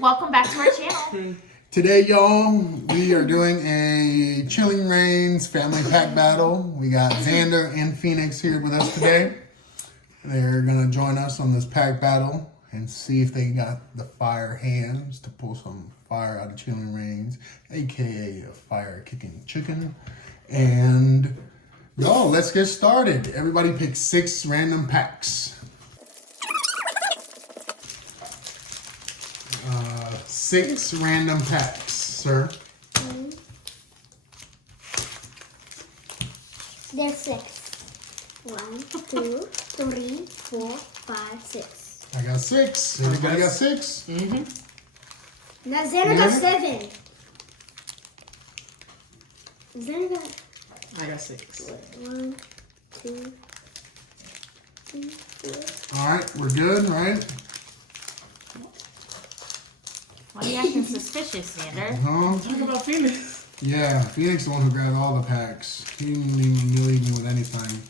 Welcome back to our channel. Today, y'all, we are doing a Chilling Reigns family pack battle. We got Xander and Phoenix here with us today. They're gonna join us on this pack battle and see if they got the fire hands to pull some fire out of Chilling Reigns, aka a Fire Kickin Chicken. And y'all, let's get started. Everybody pick 6 random packs. 6 random packs, sir. There's 6. 1, 2, 3, 4, 5, 6. I got 6. Everybody got 6? Mm-hmm. Now Xander got 7. Xander got... I got 6. 1, 2, 3, 4. Alright, we're good, right? Why are you acting suspicious, Xander? Talk about Phoenix. Yeah, Phoenix is the one who grabbed all the packs. He didn't even leave me with anything.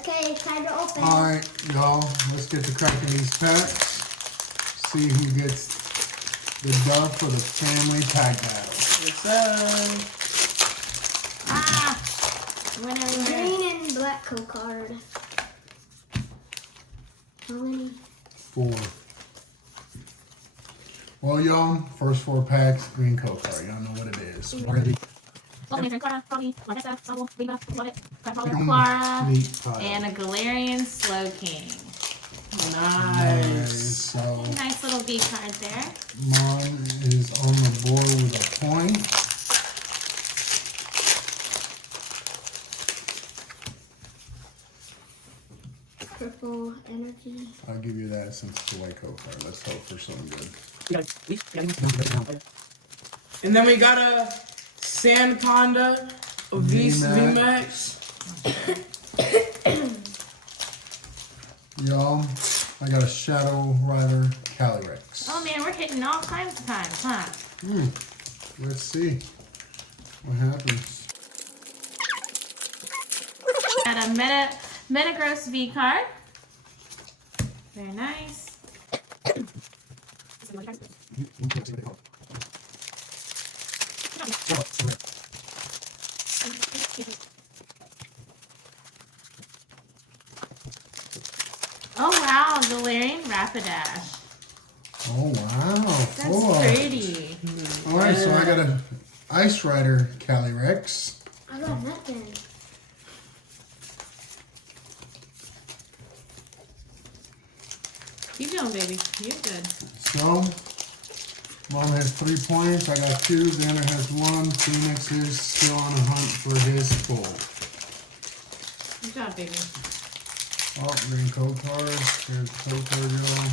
Okay, time to open. Alright, y'all, let's get to cracking these packs. See who gets the dub for the family pack battle. Yes, sir. Winner. Green and black code card. How many? 4. Well, y'all, first 4 packs, green code card. Y'all know what it is. Ready? Clara, and a Galarian Slow King. Nice. So, Nice little V card there. Mom is on the board with a point. Purple energy. I'll give you that since it's a white code card. Let's hope for something good. And then we got a Sand Panda, a VMAX. Y'all, I got a Shadow Rider Calyrex. Oh man, we're hitting all kinds of times, huh? Let's see what happens. Got a Metagross V card. Very nice. Oh wow, Galarian Rapidash. Oh wow, That's cool. pretty. All right, so I got a Ice Rider Calyrex. I got nothing. Keep going, baby. You're good. So, Mom has 3 points. I got 2. Xander has 1. Phoenix is still on a hunt for his full. Good job, baby. Oh, green code card. Here's the code card, y'all.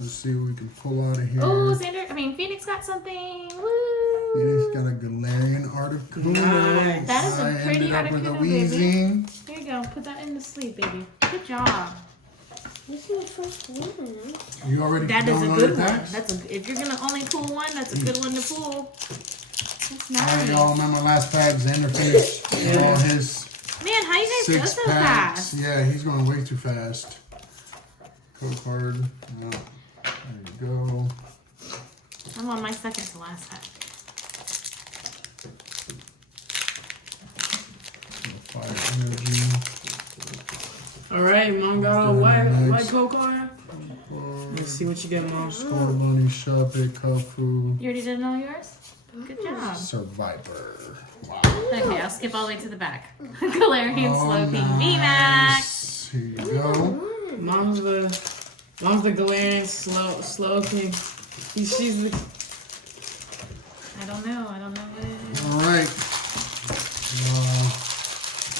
Let's see what we can pull out of here. Oh, Phoenix got something. Woo! Phoenix got a Galarian Articuno. Nice. That is a I pretty ended up with a Articuno, baby. Weezing. Here you go. Put that in the sleeve, baby. Good job. This is the first one. You already That is a downloaded good one. packs? If you're gonna only pull one, that's a good one to pull. That's All right, nice. y'all remember last pack? Xander finished all his Man, how you guys go 6 so packs. fast? Yeah, he's going way too fast. Code card. Yeah. There you go. I'm on my second to last pack. Fire energy. All right, Mom got a white code card. Let's see what you get, Mom. Scorbunny, Shuppet, Kufu, You already did all yours? Good job. Survivor. Wow. Okay, I'll skip all the way to the back. Galarian Oh, Slowking VMAX. nice. Here you go. Mom's the Galarian slow king. She's the. I don't know what it is. All right.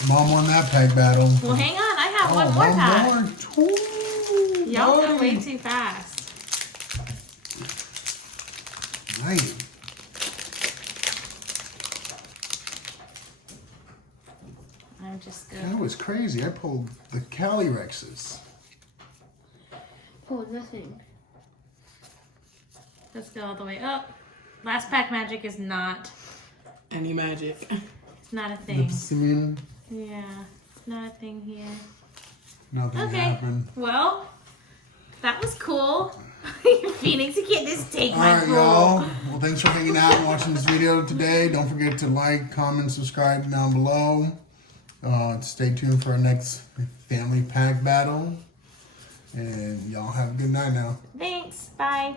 Mom won that pack battle. Well, hang on. I have one more one pack. more. Ooh, Y'all go buddy. way too fast. Nice. I'm just That good. was crazy. I pulled the Calyrexes. Oh, nothing. Let's go all the way up. Last pack magic is not Any magic. it's not a The thing. Simeon Yeah, nothing here. Nothing Okay. happened. Well, that was cool. Phoenix, you can't just take my Alright, pool. y'all. Well, thanks for hanging out and watching this video today. Don't forget to like, comment, subscribe down below. Stay tuned for our next family pack battle. And y'all have a good night now. Thanks. Bye.